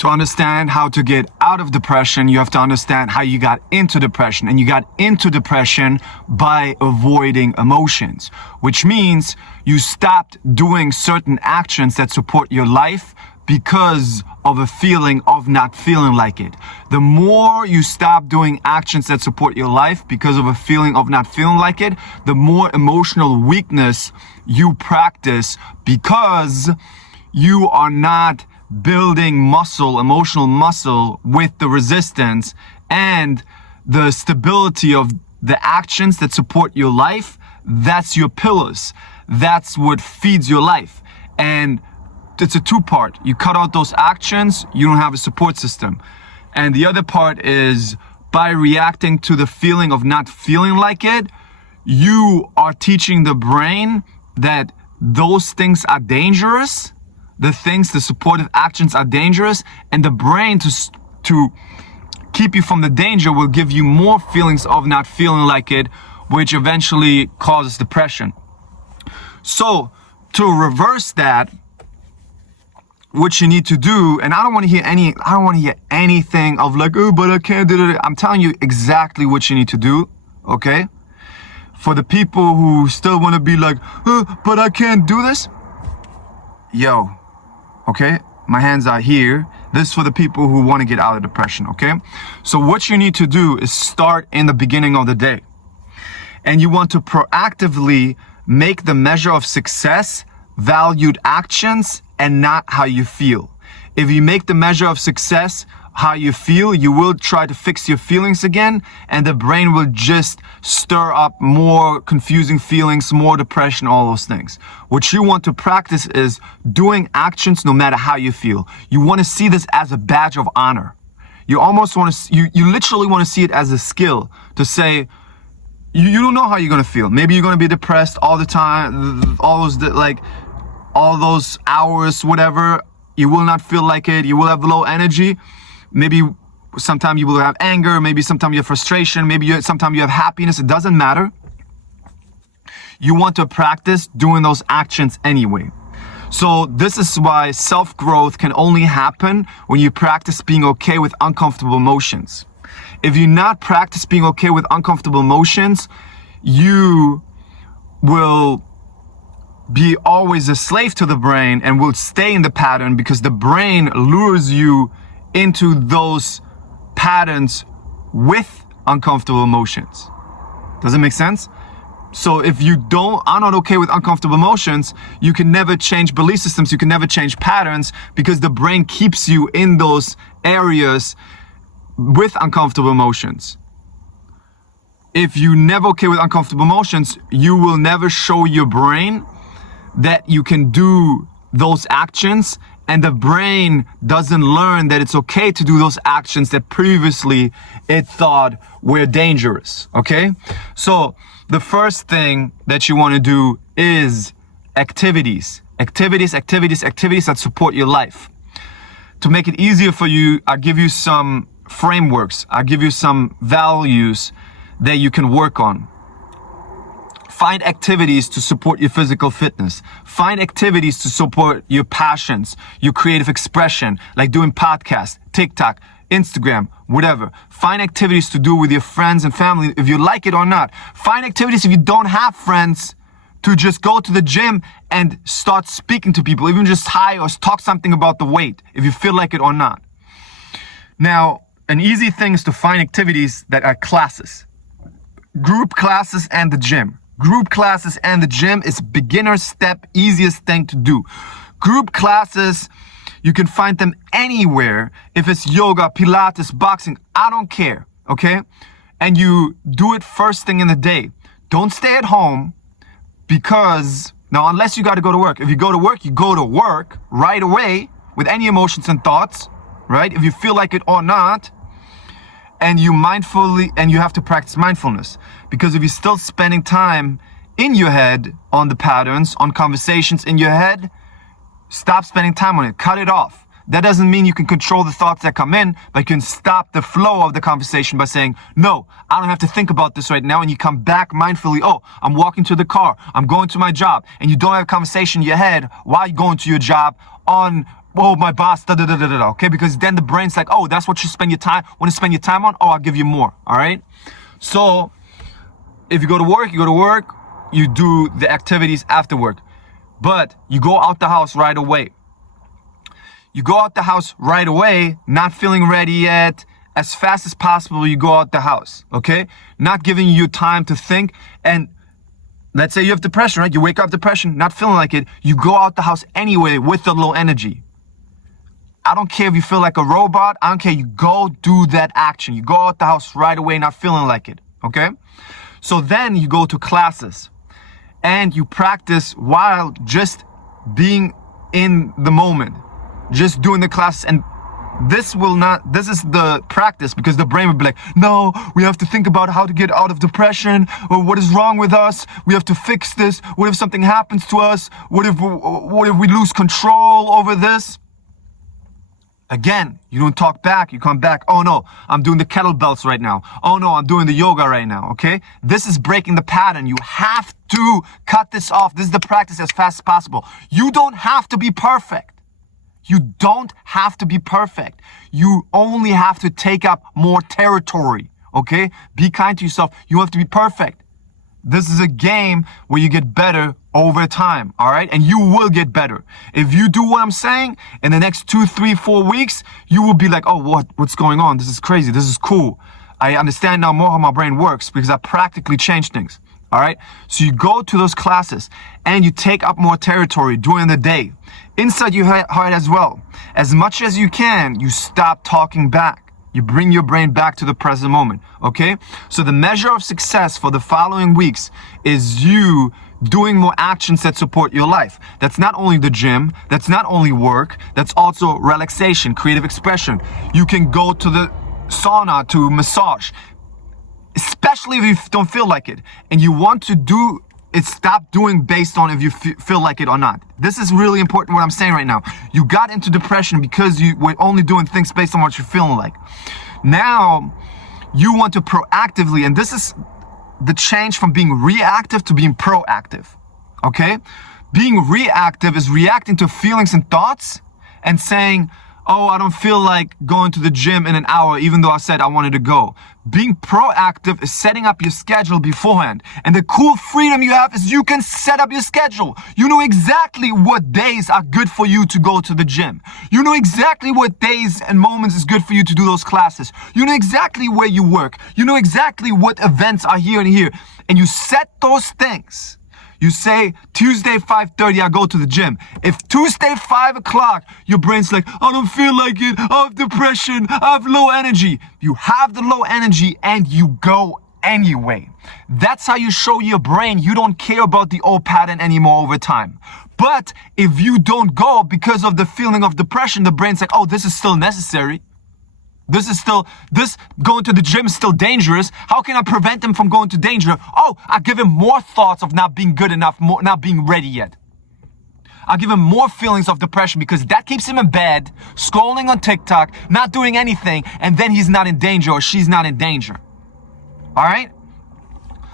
To understand how to get out of depression, you have to understand how you got into depression. And you got into depression by avoiding emotions, which means you stopped doing certain actions that support your life because of a feeling of not feeling like it. The more you stop doing actions that support your life because of a feeling of not feeling like it, the more emotional weakness you practice, because you are not building muscle, emotional muscle, with the resistance and the stability of the actions that support your life. That's your pillars. That's what feeds your life. And it's a two-part. You cut out those actions, you don't have a support system. And the other part is, by reacting to the feeling of not feeling like it, you are teaching the brain that those things are dangerous. The things, the supportive actions are dangerous, and the brain, to keep you from the danger, will give you more feelings of not feeling like it, which eventually causes depression. So to reverse that, what you need to do, and I don't want to hear anything of like, oh, but I can't do it. I'm telling you exactly what you need to do, okay? For the people who still want to be like, oh, but I can't do this. Yo. Okay, my hands are here. This is for the people who want to get out of depression, okay? So what you need to do is start in the beginning of the day. And you want to proactively make the measure of success valued actions and not how you feel. If you make the measure of success how you feel, you will try to fix your feelings again, and the brain will just stir up more confusing feelings, more depression, all those things. What you want to practice is doing actions no matter how you feel. You want to see this as a badge of honor. You almost want to, you literally want to see it as a skill to say, you don't know how you're going to feel. Maybe you're going to be depressed all the time, all those hours, whatever. You will not feel like it. You will have low energy. Maybe sometimes you will have anger, maybe sometimes you have frustration, maybe sometimes you have happiness. It doesn't matter. You want to practice doing those actions anyway. So this is why self-growth can only happen when you practice being okay with uncomfortable emotions. If you not practice being okay with uncomfortable emotions, you will be always a slave to the brain and will stay in the pattern, because the brain lures you into those patterns with uncomfortable emotions. Does it make sense? So if you are not okay with uncomfortable emotions, you can never change belief systems, you can never change patterns, because the brain keeps you in those areas with uncomfortable emotions. If you're never okay with uncomfortable emotions, you will never show your brain that you can do those actions, and the brain doesn't learn that it's okay to do those actions that previously it thought were dangerous, okay? So the first thing that you want to do is activities that support your life. To make it easier for you, I'll give you some frameworks, I'll give you some values that you can work on. Find activities to support your physical fitness. Find activities to support your passions, your creative expression, like doing podcasts, TikTok, Instagram, whatever. Find activities to do with your friends and family, if you like it or not. Find activities, if you don't have friends, to just go to the gym and start speaking to people, even just hi or talk something about the weight, if you feel like it or not. Now, an easy thing is to find activities that are classes. Group classes and the gym. Group classes and the gym is beginner step, easiest thing to do. Group classes, you can find them anywhere. If it's yoga, Pilates, boxing, I don't care, okay? And you do it first thing in the day. Don't stay at home, because, now unless you got to go to work. If you go to work right away with any emotions and thoughts, right? If you feel like it or not. And you have to practice mindfulness, because if you're still spending time in your head on the patterns, on conversations in your head, stop spending time on it, cut it off. That doesn't mean you can control the thoughts that come in, but you can stop the flow of the conversation by saying, no, I don't have to think about this right now. And you come back mindfully, oh, I'm walking to the car, I'm going to my job, and you don't have a conversation in your head while you're going to your job on oh, my boss, da da da da da, okay? Because then the brain's like, oh, that's what you want to spend your time on? Oh, I'll give you more, all right? So if you go to work, you do the activities after work. But you go out the house right away. You go out the house right away, not feeling ready yet. As fast as possible, you go out the house, okay? Not giving you time to think. And let's say you have depression, right? You wake up depression, not feeling like it. You go out the house anyway with the low energy. I don't care if you feel like a robot. I don't care. You go do that action. You go out the house right away, not feeling like it, okay? So then you go to classes and you practice while just being in the moment, just doing the classes. And this is the practice, because the brain will be like, no, we have to think about how to get out of depression, or what is wrong with us. We have to fix this. What if something happens to us? What if we lose control over this? Again, you don't talk back, you come back. Oh no, I'm doing the kettlebells right now. Oh no, I'm doing the yoga right now, okay? This is breaking the pattern. You have to cut this off. This is the practice as fast as possible. You don't have to be perfect. You don't have to be perfect. You only have to take up more territory, okay? Be kind to yourself. You don't have to be perfect. This is a game where you get better over time, all right? And you will get better. If you do what I'm saying, in the next 2, 3, 4 weeks, you will be like, oh, what's going on? This is crazy. This is cool. I understand now more how my brain works because I practically changed things, all right? So you go to those classes and you take up more territory during the day. Inside your heart as well. As much as you can, you stop talking back. You bring your brain back to the present moment, okay? So the measure of success for the following weeks is you doing more actions that support your life. That's not only the gym, that's not only work, that's also relaxation, creative expression. You can go to the sauna to massage, especially if you don't feel like it. And you want to do it, stop doing based on if you feel like it or not. This is really important what I'm saying right now. You got into depression because you were only doing things based on what you're feeling like. Now, you want to proactively, and this is the change from being reactive to being proactive, okay? Being reactive is reacting to feelings and thoughts and saying, oh, I don't feel like going to the gym in an hour, even though I said I wanted to go. Being proactive is setting up your schedule beforehand. And the cool freedom you have is you can set up your schedule. You know exactly what days are good for you to go to the gym. You know exactly what days and moments is good for you to do those classes. You know exactly where you work. You know exactly what events are here and here. And you set those things. You say, Tuesday, 5:30, I go to the gym. If Tuesday, 5 o'clock, your brain's like, I don't feel like it, I have depression, I have low energy. You have the low energy and you go anyway. That's how you show your brain you don't care about the old pattern anymore over time. But if you don't go because of the feeling of depression, the brain's like, oh, this is still necessary. This going to the gym is still dangerous. How can I prevent him from going to danger? Oh, I give him more thoughts of not being good enough, not being ready yet. I give him more feelings of depression because that keeps him in bed, scrolling on TikTok, not doing anything, and then he's not in danger or she's not in danger. All right?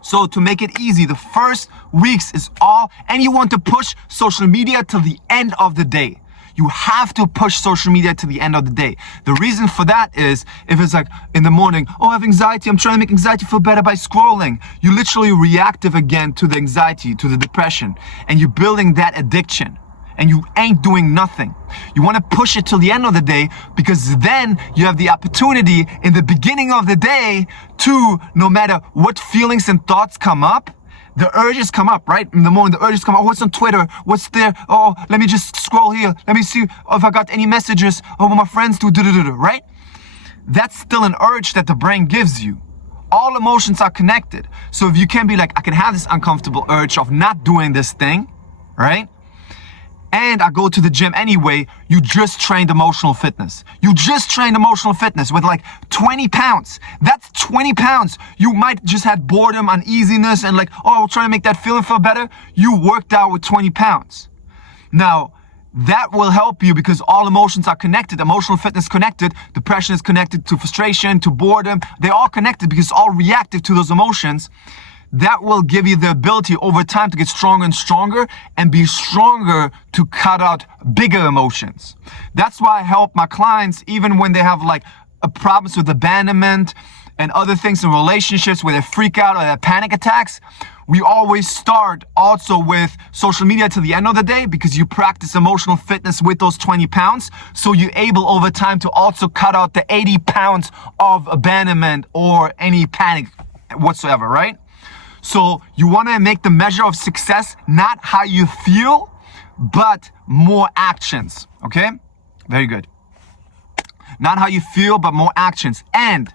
So to make it easy, the first weeks is all, and you want to push social media till the end of the day. You have to push social media to the end of the day. The reason for that is if it's like in the morning, oh, I have anxiety, I'm trying to make anxiety feel better by scrolling. You're literally reactive again to the anxiety, to the depression, and you're building that addiction. And you ain't doing nothing. You want to push it till the end of the day because then you have the opportunity in the beginning of the day to, no matter what feelings and thoughts come up, the urges come up, right? In the morning, the urges come up. Oh, what's on Twitter? What's there? Oh, let me just scroll here. Let me see if I got any messages. Oh, what my friends do, right? That's still an urge that the brain gives you. All emotions are connected. So if you can be like, I can have this uncomfortable urge of not doing this thing, right? And I go to the gym anyway, you just trained emotional fitness. You just trained emotional fitness with like 20 pounds. That's 20 pounds. You might just had boredom, uneasiness, and like, oh, I'm trying to make that feeling feel better. You worked out with 20 pounds. Now, that will help you because all emotions are connected. Emotional fitness connected. Depression is connected to frustration, to boredom. They're all connected because it's all reactive to those emotions. that will give you the ability over time to get stronger and stronger and be stronger to cut out bigger emotions. That's why I help my clients, even when they have like problems with abandonment and other things in relationships where they freak out or they have panic attacks. We always start also with social media till the end of the day, because you practice emotional fitness with those 20 pounds. So you're able over time to also cut out the 80 pounds of abandonment or any panic whatsoever, right? So you want to make the measure of success not how you feel, but more actions, okay? Very good. Not how you feel, but more actions. And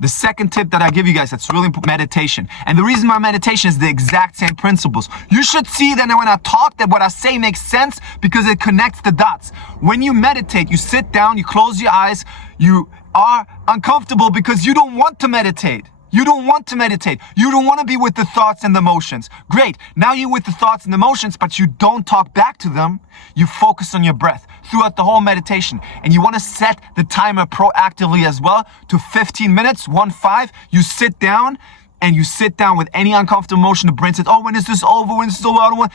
the second tip that I give you guys that's really important, meditation. And the reason why meditation is the exact same principles. You should see that when I talk that what I say makes sense because it connects the dots. When you meditate, you sit down, you close your eyes, you are uncomfortable because you don't want to meditate. You don't want to meditate. You don't want to be with the thoughts and the emotions. Great. Now you're with the thoughts and emotions, but you don't talk back to them. You focus on your breath throughout the whole meditation. And you want to set the timer proactively as well to 15 minutes, 1-5. You sit down and you sit down with any uncomfortable emotion. The brain says, oh, when is this over? When is this over? I don't want.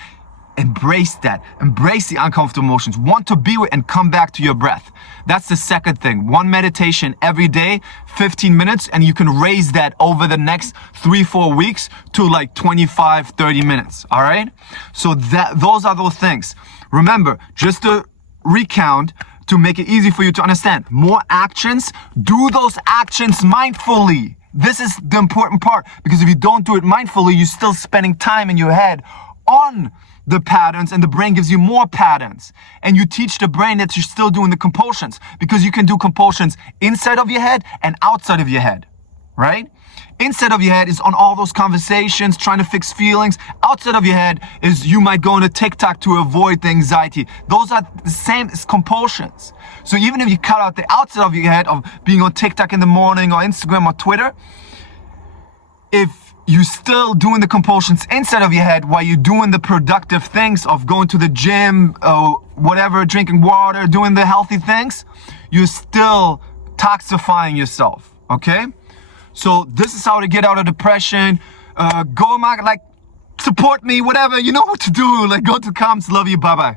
Embrace that. Embrace the uncomfortable emotions. Want to be with and come back to your breath. That's the second thing. One meditation every day, 15 minutes, and you can raise that over the next 3-4 weeks to like 25-30 minutes. All right? So those are those things. Remember, just to recount, to make it easy for you to understand, more actions. Do those actions mindfully. This is the important part, because if you don't do it mindfully, you're still spending time in your head on the patterns, and the brain gives you more patterns. And you teach the brain that you're still doing the compulsions, because you can do compulsions inside of your head and outside of your head, right? Inside of your head is on all those conversations, trying to fix feelings. Outside of your head is you might go into TikTok to avoid the anxiety. Those are the same as compulsions. So even if you cut out the outside of your head of being on TikTok in the morning or Instagram or Twitter, if you're still doing the compulsions inside of your head while you're doing the productive things of going to the gym, whatever, drinking water, doing the healthy things, you're still toxifying yourself, okay? So this is how to get out of depression. Support me, whatever, you know what to do. Like, go to comments. Love you, bye-bye.